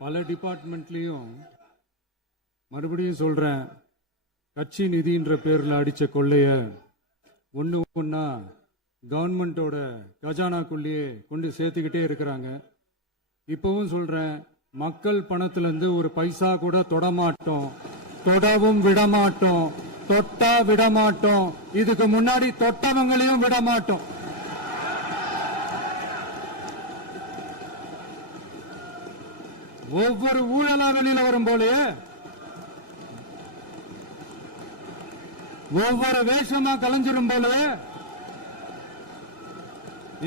பல டிபார்ட்மெண்ட்லயும் மறுபடியும் சொல்றேன், கட்சி நிதின்ற பேர்ல அடிச்ச கொள்ளைய ஒண்ணு ஒண்ணா கவர்மெண்டோட கஜானாக்குள்ளேயே கொண்டு சேர்த்துக்கிட்டே இருக்கிறாங்க. இப்பவும் சொல்றேன், மக்கள் பணத்துல இருந்து ஒரு பைசா கூட தொடமாட்டோம், தொடவும் விடமாட்டோம், தொட்டா விடமாட்டோம், இதுக்கு முன்னாடி தொட்டவங்களையும் விடமாட்டோம். ஒவ்வொரு ஊழலா வெளியில வரும் போலே, ஒவ்வொரு வேஷமா கலைஞ்சிரும் போலே,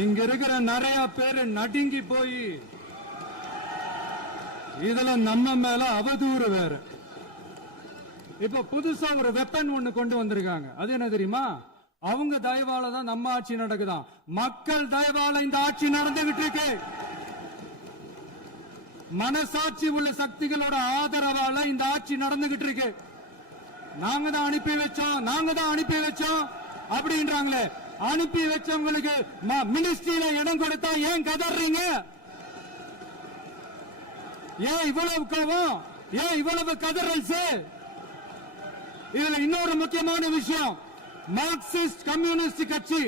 இங்க இருக்கிற நிறைய பேரு நடுங்கி போய் இதுல நம்ம மேல அவதூறு வேற. இப்ப புதுசா ஒரு வெப்பன் ஒண்ணு கொண்டு வந்திருக்காங்க. அது என்ன தெரியுமா? அவங்க தயவால தான் நம்ம ஆட்சி நடக்குதான். மக்கள் தயவால இந்த ஆட்சி நடந்துகிட்டு இருக்கு. மனசாட்சி உள்ள சக்திகளோட ஆதரவால இந்த ஆட்சி நடந்துகிட்டு இருக்கு. நாங்க தான் அனுப்பி வச்சோம் அப்படின்றாங்களே. அனுப்பி வச்சவங்களுக்கு மினிஸ்ட்ரியில இடம் கொடுத்தா ஏன் கதறீங்க? ஏன் இவ்வளவு கோவம்? ஏன் இவ்வளவு கதறல்? இதுல இன்னொரு முக்கியமான விஷயம், மார்க்சிஸ்ட் கம்யூனிஸ்ட் கட்சி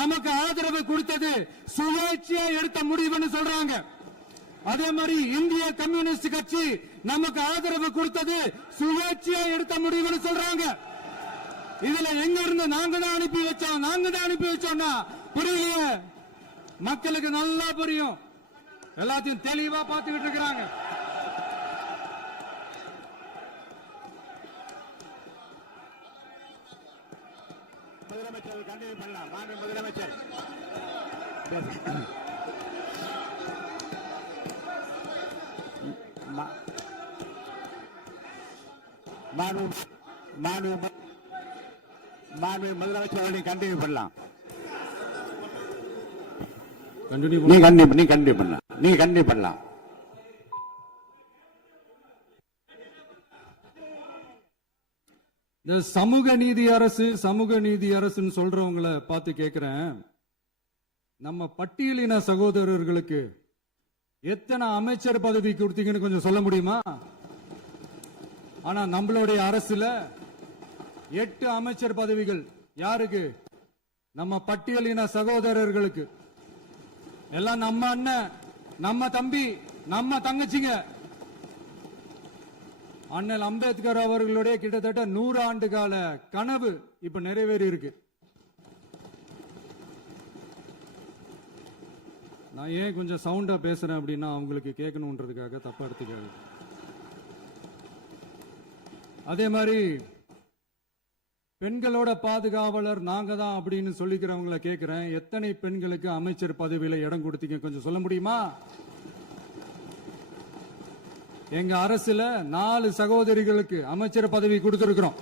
நமக்கு ஆதரவு கொடுத்தது சுயேட்சையா எடுத்த முடிவுன்னு சொல்றாங்க. அதே மாதிரி இந்திய கம்யூனிஸ்ட் கட்சி நமக்கு ஆதரவு கொடுத்தது சுயேட்சையா எடுத்த முடிவுன்னு சொல்றாங்க. இதுல எங்க இருந்து நாங்க தான் அனுப்பி வச்சோம்னா புரியலையே. மக்களுக்கு நல்லா புரியும், எல்லாத்தையும் தெளிவா பார்த்துக்கிட்டு இருக்கிறாங்க. முதலமைச்சர் கண்டினியூ பண்ணலாம். மாண்பு முதலமைச்சர் முதலமைச்சர் கண்டினியூ பண்ணலாம். நீ கண்டினியூ பண்ணலாம். இந்த சமூக நீதி அரசுன்னு சொல்றவங்களை பார்த்து கேட்கிறேன், நம்ம பட்டியலின சகோதரர்களுக்கு எத்தனை அமைச்சர் பதவி கொடுத்தீங்கன்னு கொஞ்சம் சொல்ல முடியுமா? ஆனா நம்மளுடைய அரசுல 8 அமைச்சர் பதவிகள் யாருக்கு? நம்ம பட்டியலின சகோதரர்களுக்கு. எல்லாம் நம்ம அண்ணன், நம்ம தம்பி, நம்ம தங்கச்சிங்க. அண்ணல் அம்பேத்கர் அவர்களுடைய கிட்டத்தட்ட 100 ஆண்டு கால கனவு இப்ப நிறைவேறி இருக்கு. நான் ஏன் கொஞ்சம் சவுண்டா பேசுறேன் அப்படின்னா அவங்களுக்கு கேட்கணுன்றதுக்காக தப்பா எடுத்துக்காது. அதே மாதிரி பெண்களோட பாதுகாவலர் நாங்க தான் அப்படின்னு சொல்லிக்கிறவங்களை கேட்கிறேன், எத்தனை பெண்களுக்கு அமைச்சர் பதவியில இடம் கொடுத்தீங்க கொஞ்சம் சொல்ல முடியுமா? எங்க அரசுல 4 சகோதரிகளுக்கு அமைச்சர் பதவி கொடுத்திருக்கிறோம்.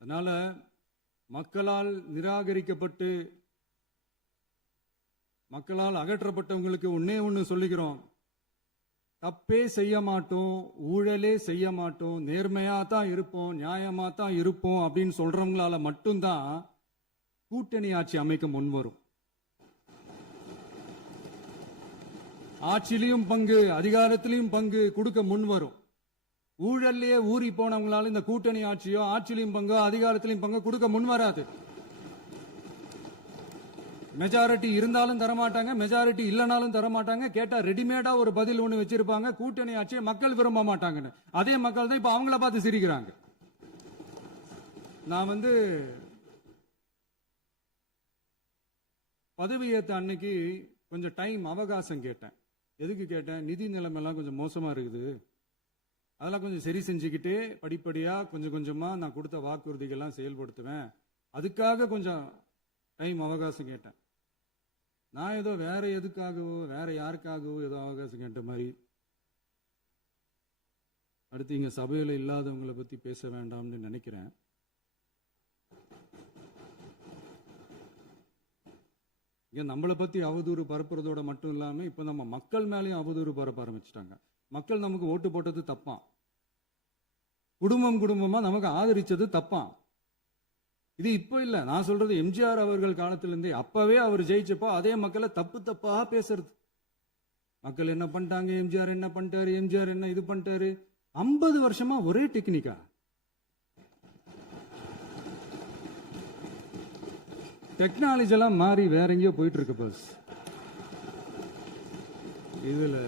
அதனால மக்களால் நிராகரிக்கப்பட்டு மக்களால் அகற்றப்பட்டவங்களுக்கு ஒண்ணு சொல்லிக்கிறோம், தப்பே செய்ய மாட்டோம், ஊழலே செய்ய மாட்டோம், நேர்மையா தான் இருப்போம், நியாயமா தான் இருப்போம் அப்படின்னு சொல்றவங்களால மட்டும்தான் கூட்டணி ஆட்சி அமைக்க முன்வரும். ஆட்சியிலையும் பங்கு, அதிகாரத்திலையும் பங்கு கொடுக்க முன்வரும். ஊழல்லையே ஊறி போனவங்களால இந்த கூட்டணி ஆட்சியோ ஆட்சியிலையும் பங்கு அதிகாரத்திலையும் பங்கு கொடுக்க முன்வராது. மெஜாரிட்டி இருந்தாலும் தரமாட்டாங்க, மெஜாரிட்டி இல்லைனாலும் தரமாட்டாங்க. கேட்டா ரெடிமேடா ஒரு பதில் ஒண்ணு வச்சிருப்பாங்க, கூட்டணி ஆட்சியை மக்கள் விரும்ப மாட்டாங்கன்னு. அதே மக்கள் தான் இப்ப அவங்கள பார்த்து சிரிக்கிறாங்க. நான் பதவியேற்ற அன்னைக்கு கொஞ்சம் டைம் அவகாசம் கேட்டேன். எதுக்கு கேட்டேன்? நிதி நிலைமைலாம் கொஞ்சம் மோசமா இருக்குது, அதெல்லாம் கொஞ்சம் சரி செஞ்சுக்கிட்டே படிப்படியா கொஞ்சம் கொஞ்சமா நான் கொடுத்த வாக்குறுதிகள்லாம் செயல்படுத்துவேன், அதுக்காக கொஞ்சம் டைம் அவகாசம் கேட்டேன். நான் ஏதோ வேற எதுக்காகவோ வேற யாருக்காகவோ ஏதோ அவகாசம் கேட்ட மாதிரி. அடுத்து இங்க சபையில இல்லாதவங்களை பத்தி பேச வேண்டாம்னு நினைக்கிறேன். இங்க நம்மளை பத்தி அவதூறு பரப்புறதோட மட்டும் இல்லாம இப்ப நம்ம மக்கள் மேலேயும் அவதூறு பரப்ப ஆரம்பிச்சுட்டாங்க. மக்கள் நமக்கு ஓட்டு போட்டது தப்பான், குடும்பம் குடும்பமா நமக்கு ஆதரிச்சது தப்பான். இது இப்போ இல்ல, நான் சொல்றது எம்ஜிஆர் அவர்கள் காலத்திலிருந்தே. அப்பவே அவர் ஜெயிச்சப்போ அதே மக்களை தப்பு தப்பா பேசுறது. மக்கள் என்ன பண்ணிட்டாங்க, எம்ஜிஆர் என்ன பண்ணிட்டாரு, எம்ஜிஆர் என்ன இது பண்ணிட்டாரு. 50 வருஷமா ஒரே டெக்னிக்கா. டெக்னாலஜி எல்லாம் மாறி வேற எங்கேயோ போயிட்டு இருக்கு பஸ். இதுல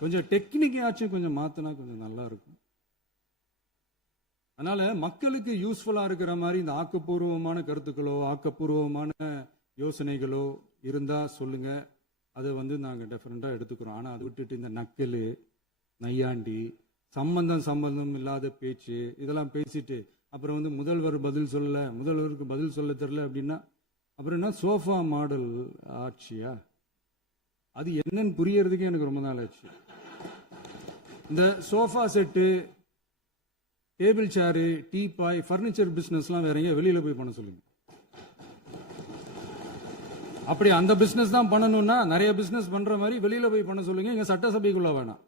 கொஞ்சம் டெக்னிக்காச்சும் கொஞ்சம் மாத்தினா கொஞ்சம் நல்லா இருக்கும். அதனால மக்களுக்கு யூஸ்ஃபுல்லா இருக்கிற மாதிரி இந்த ஆக்கப்பூர்வமான கருத்துக்களோ ஆக்கப்பூர்வமான யோசனைகளோ இருந்தா சொல்லுங்க. அதை நாங்க டெஃபரெண்டா எடுத்துக்கிறோம். ஆனா அதை விட்டுட்டு இந்த நக்கல், நையாண்டி, சம்பந்தம் இல்லாத பேச்சு இதெல்லாம் பேசிட்டு அப்புறம் முதல்வர் பதில் சொல்லல, முதல்வருக்கு பதில் சொல்ல தெரியல அப்படின்னா அப்புறம் என்ன சோஃபா மாடல் ஆட்சியா? அது என்னன்னு புரியறதுக்கே எனக்கு ரொம்ப நாள் ஆச்சு. இந்த sofa set, table chair, teapoy, furniture பிசினஸ்லாம் வேற எங்க வெளியில போய் பண்ண சொல்லுங்க. அப்படி அந்த பிசினஸ் தான் பண்ணணும்னா நிறைய பிசினஸ் பண்ற மாதிரி வெளியில போய் பண்ண சொல்லுங்க. இங்க சட்டசபைக்குள்ள வேணாம்.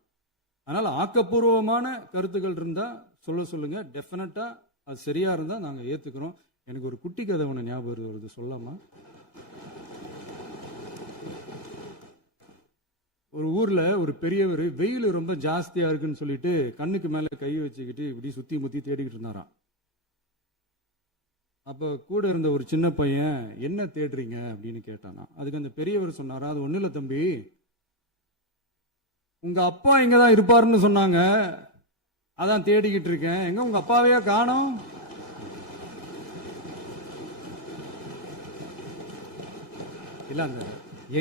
அதனால ஆக்கப்பூர்வமான கருத்துக்கள் இருந்தா சொல்லுங்க. டெஃபினட்டா அது சரியா இருந்தா நாங்க ஏத்துக்கிறோம். எனக்கு ஒரு குட்டி கதை ஒண்ணு ஞாபகம் வருது, சொல்லாமா? ஒரு ஊர்ல ஒரு பெரியவர் வெயில் ரொம்ப ஜாஸ்தியா இருக்குன்னு சொல்லிட்டு கண்ணுக்கு மேல கை வச்சுக்கிட்டு இப்படி சுத்தி முத்தி தேடிக்கிட்டு இருந்தாராம். அப்ப கூட இருந்த ஒரு சின்ன பையன் என்ன தேடுறீங்க அப்படின்னு கேட்டானா. அதுக்கு அந்த பெரியவர் சொன்னாரா, அது ஒண்ணு இல்ல தம்பி, உங்க அப்பா இங்கதான் இருப்பாருன்னு சொன்னாங்க, அதான் தேடிக்கிட்டு இருக்கேன். எங்க உங்க அப்பாவையா காணோம்? இல்ல அந்த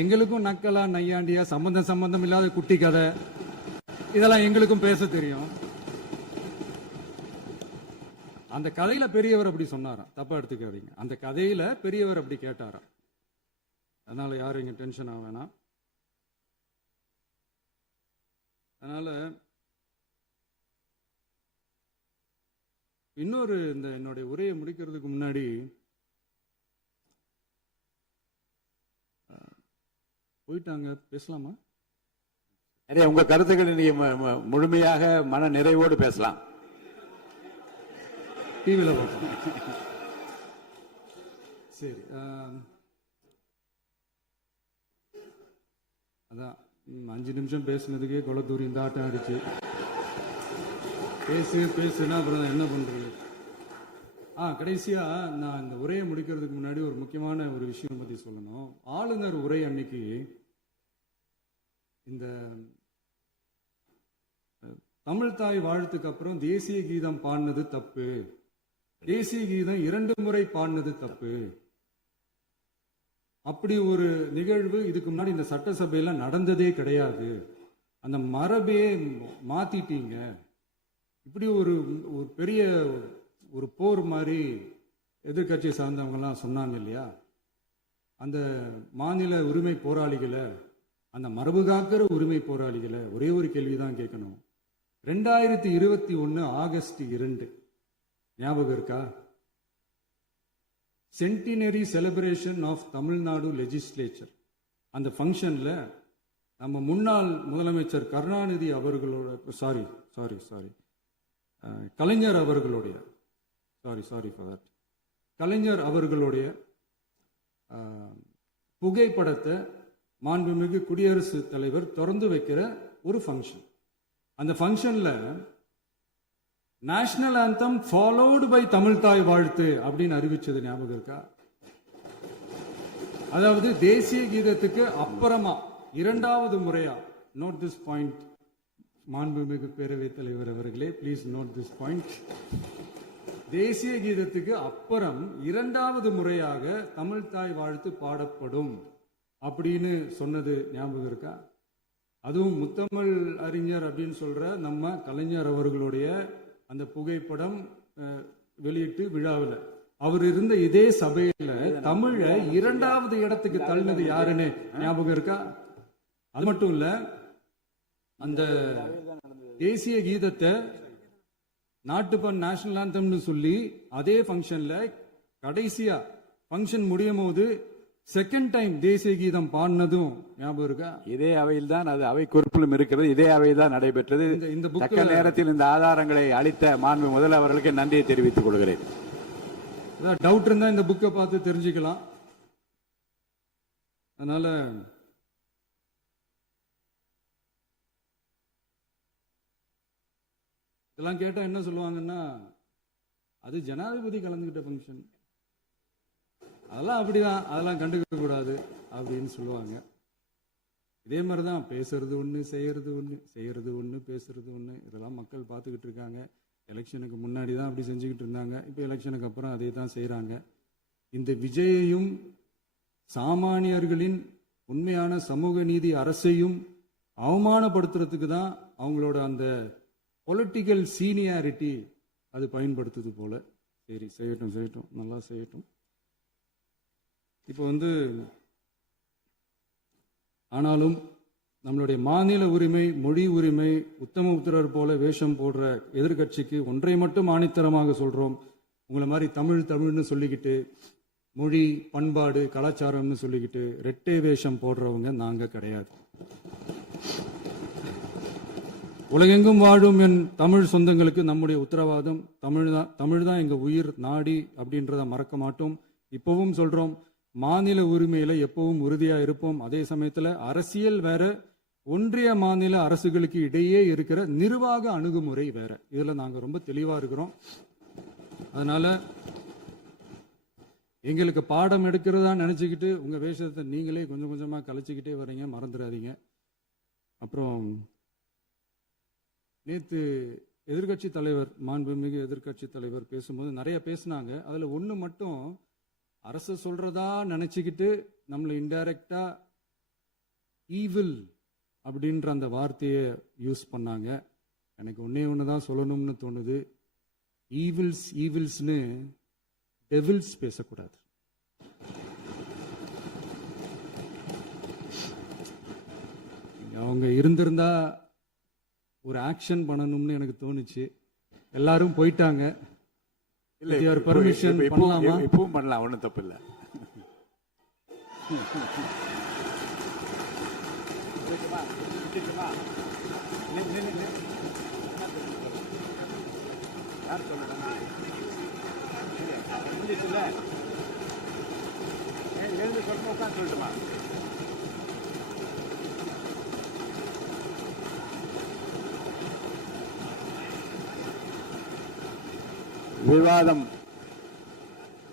எங்களுக்கும் நக்கலா நையாண்டியா சம்பந்தம் இல்லாத குட்டி கதை இதெல்லாம் எங்களுக்கும் பேச தெரியும். அந்த கதையில பெரியவர் அப்படி சொன்னாராம், தப்பா எடுத்துக்காதீங்க. அந்த கதையில பெரியவர் அப்படி கேட்டாராம். அதனால யாரும் இங்க டென்ஷன் ஆக வேணாம். அதனால இன்னொரு இந்த என்னுடைய உரையை முடிக்கிறதுக்கு முன்னாடி போயிட்டாங்க, பேசலாமா? உங்க கருத்துக்களை நீங்க முழுமையாக மன நிறைவோடு பேசலாம். டிவியில பார்ப்போம். சரி, அதான் 5 நிமிஷம் பேசுனதுக்கே கொளத்தூரி இந்த ஆட்டம் ஆயிடுச்சு. பேசுனா அப்புறம் என்ன பண்றது? கடைசியா நான் இந்த உரையை முடிக்கிறதுக்கு முன்னாடி ஒரு முக்கியமான ஒரு விஷயம் பத்தி சொல்லணும். ஆளுநர் உரை அன்னைக்கு இந்த தமிழ் தாய் வாழ்த்துக்கு அப்புறம் தேசிய கீதம் பாடினது தப்பு, தேசிய கீதம் 2 முறை பாடினது தப்பு, அப்படி ஒரு நிகழ்வு இதுக்கு முன்னாடி இந்த சட்டசபையில நடந்ததே கிடையாது, அந்த மரபே மாத்திட்டீங்க, இப்படி ஒரு பெரிய ஒரு போர் மாதிரி எதிர்கட்சி சார்ந்தவங்க எல்லாம் சொன்னாங்க இல்லையா? அந்த மாநில உரிமை போராளிகளை, அந்த மரபு காக்கிற உரிமை போராளிகளை ஒரே ஒரு கேள்விதான் கேட்கணும். 2021 ஆகஸ்ட் 2 ஞாபகம் இருக்கா? Centenary celebration of Tamil Nadu legislature. அந்த ஃபங்க்ஷன்ல நம்ம முன்னாள் முதலமைச்சர் கருணாநிதி அவர்களோட கலைஞர் அவர்களுடைய கலைஞர் அவர்களுடைய புகைப்படத்தை மாண்புமிகு குடியரசுத் தலைவர் திறந்து வைக்கிற ஒரு ஃபங்க்ஷன். அந்த ஃபங்க்ஷன்ல national anthem followed by Tamil Thai Vazhthu அப்படின்னு அறிவிச்சது ஞாபகம் இருக்கா? அதாவது தேசிய கீதத்துக்கு அப்புறமா 2வது முறையா, நோட் திஸ் பாயிண்ட் மாண்புமிகு பேரவைத் தலைவர் அவர்களே, பிளீஸ் நோட் திஸ் பாயிண்ட். தேசிய கீதத்துக்கு அப்புறம் 2வது முறையாக தமிழ் தாய் வாழ்த்து பாடப்படும் அப்படின்னு சொன்னது ஞாபகம் இருக்கா? அதுவும் முத்தமிழ் அறிஞர் அப்படின்னு சொல்ற நம்ம கலைஞர் அவர்களுடைய அந்த புகைப்படம் வெளியிட்டு விழாவில் அவர் இருந்த இதே சபையில தமிழ 2வது இடத்துக்கு தள்ளினது யாருன்னு ஞாபகம் இருக்கா? அது மட்டும் இல்ல, அந்த தேசிய கீதத்தை நாட்டுப்பண் நேஷனல் ஆந்தம்னு சொல்லி அதே ஃபங்க்ஷன்ல கடைசியா ஃபங்க்ஷன் முடியும் போது செகண்ட் டைம் தேசிய கீதம் பாடினதும் ஞாபகம் இருக்கா? இதே அவையில் தான் அது அவை குறிப்பிலும் இருக்கிறது. இதே அவையில் தான் நடைபெற்றது. இந்த தக்க நேரத்தில் இந்த ஆதாரங்களை அளித்த மாண்பு முதல்வர் அவர்களுக்கு நன்றியை தெரிவித்துக் கொள்கிறேன். டவுட் இருந்தா இந்த புக்கை பார்த்து தெரிஞ்சுக்கலாம். அதனால இதெல்லாம் கேட்டா என்ன சொல்லுவாங்கன்னா, அது ஜனாதிபதி கலந்துகிட்ட ஃபங்க்ஷன், அதெல்லாம் அப்படிதான், அதெல்லாம் கண்டுக்க கூடாது அப்படின்னு சொல்லுவாங்க. இதே மாதிரிதான் பேசுறது ஒண்ணு, செய்யறது ஒண்ணு, செய்யறது ஒண்ணு, பேசுறது ஒண்ணு. இதெல்லாம் மக்கள் பார்த்துக்கிட்டு இருக்காங்க. எலெக்ஷனுக்கு முன்னாடி தான் அப்படி செஞ்சுக்கிட்டு இருந்தாங்க. இப்போ எலெக்ஷனுக்கு அப்புறம் அதே தான் செய்யறாங்க. இந்த விஜயையும் சாமானியர்களின் உண்மையான சமூக நீதி அரசையும் அவமானப்படுத்துறதுக்கு தான் அவங்களோட அந்த பொலிட்டிக்கல் சீனியாரிட்டி அது பயன்படுத்துது போல. சரி, செய்யட்டும் செய்யட்டும், நல்லா செய்யட்டும். இப்போ ஆனாலும் நம்மளுடைய மாநில உரிமை, மொழி உரிமை, உத்தமபுத்திரர் போல வேஷம் போடுற எதிர்கட்சிக்கு ஒன்றை மட்டும் ஆணித்தரமாக சொல்றோம். உங்களை மாதிரி தமிழ்னு சொல்லிக்கிட்டு, மொழி, பண்பாடு, கலாச்சாரம்னு சொல்லிக்கிட்டு ரெட்டை வேஷம் போடுறவங்க நாங்க கிடையாது. உலகெங்கும் வாழும் என் தமிழ் சொந்தங்களுக்கு நம்முடைய உத்தரவாதம் தமிழ் தான் எங்க உயிர் நாடி அப்படின்றத மறக்க மாட்டோம். இப்பவும் சொல்றோம், மாநில உரிமையில எப்பவும் உறுதியா இருப்போம். அதே சமயத்துல அரசியல் வேற, ஒன்றிய மாநில அரசுகளுக்கு இடையே இருக்கிற நிர்வாக அணுகுமுறை வேற. இதுல நாங்க ரொம்ப தெளிவா இருக்கிறோம். அதனால எங்களுக்கு பாடம் எடுக்கிறதா நினைச்சுக்கிட்டு உங்க வேஷத்தை நீங்களே கொஞ்சம் கொஞ்சமா கலைச்சிக்கிட்டே வர்றீங்க, மறந்துடாதீங்க. அப்புறம் நேத்து எதிர்கட்சி தலைவர், மாண்புமிகு எதிர்கட்சி தலைவர் பேசும்போது நிறைய பேசினாங்க. அதுல ஒண்ணு மட்டும், அரசு சொல்றதா நினைச்சுக்கிட்டு நம்மளை இன்டைரக்டா ஈவில் அப்படின்ற அந்த வார்த்தையை யூஸ் பண்ணாங்க. எனக்கு ஒண்ணுதான் சொல்லணும்னு தோணுது. ஈவில்ஸ்னு டெவில்ஸ் பேசக்கூடாது. அவங்க இருந்திருந்தா ஒரு ஆக்ஷன் பண்ணணும்னு எனக்கு தோணுச்சு. எல்லாரும் போயிட்டாங்க. பர்மிஷன் பண்ணலாமா? இப்பவும் பண்ணலாம், ஒன்றும் தப்பு இல்லை. சொல்லட்டுமா?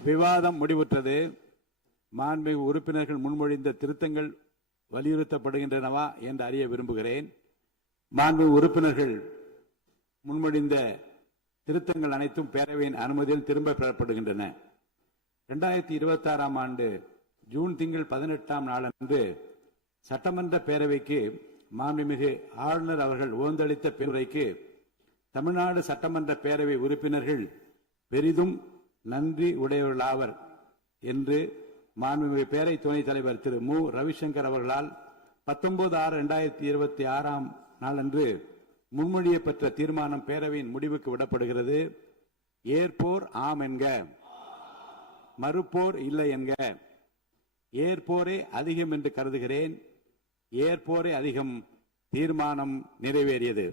விவாதம் முடிவுற்றது. மாண்புமிகு உறுப்பினர்கள் முன்மொழிந்த திருத்தங்கள் வலியுறுத்தப்படுகின்றனவா என்று அறிய விரும்புகிறேன். மாண்புமிகு உறுப்பினர்கள் முன்மொழிந்த திருத்தங்கள் அனைத்தும் பேரவையின் அனுமதியில் திரும்ப பெறப்படுகின்றன. 2026 ஆண்டு ஜூன் திங்கள் 18ஆம் நாளன்று சட்டமன்ற பேரவைக்கு மாண்புமிகு ஆளுநர் அவர்கள் ஓந்தளித்த பெருரைக்கு தமிழ்நாடு சட்டமன்ற பேரவை உறுப்பினர்கள் பெரிதும் நன்றி உடையவர்களாவர் என்று மாண்புமிகு பேரவை துணைத் தலைவர் திரு மு ரவிசங்கர் அவர்களால் 19/6/2026 நாளன்று முன்மொழியப்பட்ட தீர்மானம் பேரவையின் முடிவுக்கு விடப்படுகிறது. ஏற்போர் ஆம் என்க, மறுப்போர் இல்லை என்க. ஏற்போரே அதிகம் என்று கருதுகிறேன். ஏற்போரே அதிகம். தீர்மானம் நிறைவேறியது.